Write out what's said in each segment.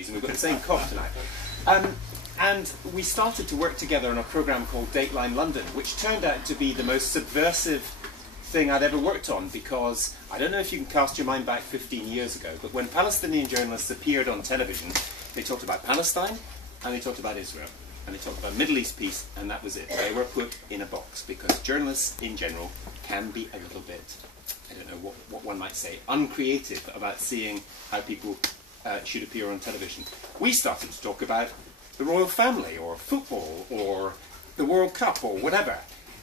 reason. We've got the same cough tonight. And we started to work together on a program called Dateline London, which turned out to be the most subversive thing I'd ever worked on, because I don't know if you can cast your mind back 15 years ago, but when Palestinian journalists appeared on television, they talked about Palestine and they talked about Israel and they talked about Middle East peace, and that was it. They were put in a box because journalists in general can be a little bit, I don't know what one might say, uncreative about seeing how people should appear on television. We started to talk about the royal family or football or the World Cup or whatever.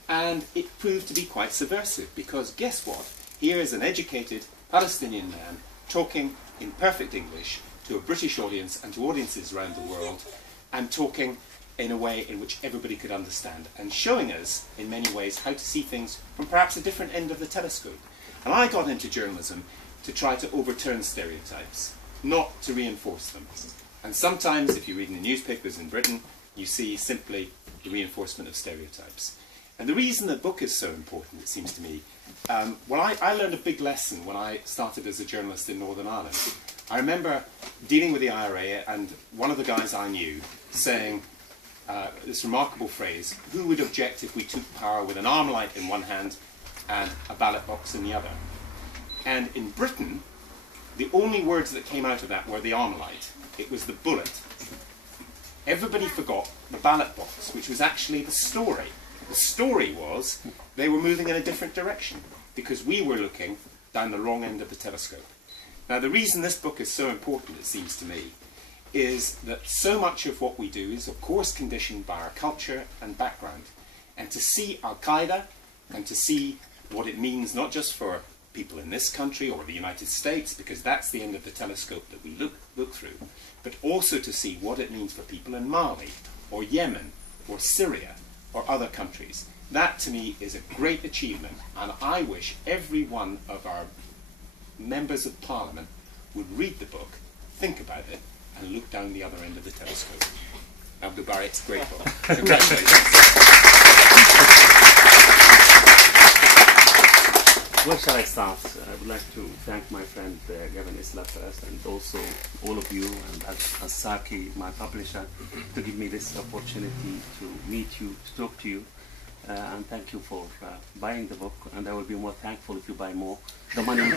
And it proved to be quite subversive, because guess what? Here is an educated Palestinian man talking in perfect English to a British audience and to audiences around the world, and talking in a way in which everybody could understand, and showing us in many ways how to see things from perhaps a different end of the telescope. And I got into journalism to try to overturn stereotypes, not to reinforce them. And sometimes, if you read in the newspapers in Britain, you see simply the reinforcement of stereotypes. And the reason the book is so important, it seems to me, well, I learned a big lesson when I started as a journalist in Northern Ireland. I remember dealing with the IRA and one of the guys I knew saying this remarkable phrase: who would object if we took power with an Armalite in one hand and a ballot box in the other? And in Britain, the only words that came out of that were the Armalite. It was the bullet. Everybody forgot the ballot box, which was actually the story. The story was they were moving in a different direction because we were looking down the wrong end of the telescope. Now, the reason this book is so important, it seems to me, is that so much of what we do is, of course, conditioned by our culture and background. And to see al-Qaeda and to see what it means not just for people in this country or the United States, because that's the end of the telescope that we look through, but also to see what it means for people in Mali or Yemen or Syria or other countries. That, to me, is a great achievement, and I wish every one of our members of Parliament would read the book, think about it, and look down the other end of the telescope. Abdel Bari, it's a great book. Congratulations. Where shall I start? I would like to thank my friend Gavin Esler first, and also all of you, and Al-Saki, my publisher, to give me this opportunity to meet you, to talk to you. And thank you for buying the book, and I will be more thankful if you buy more. The money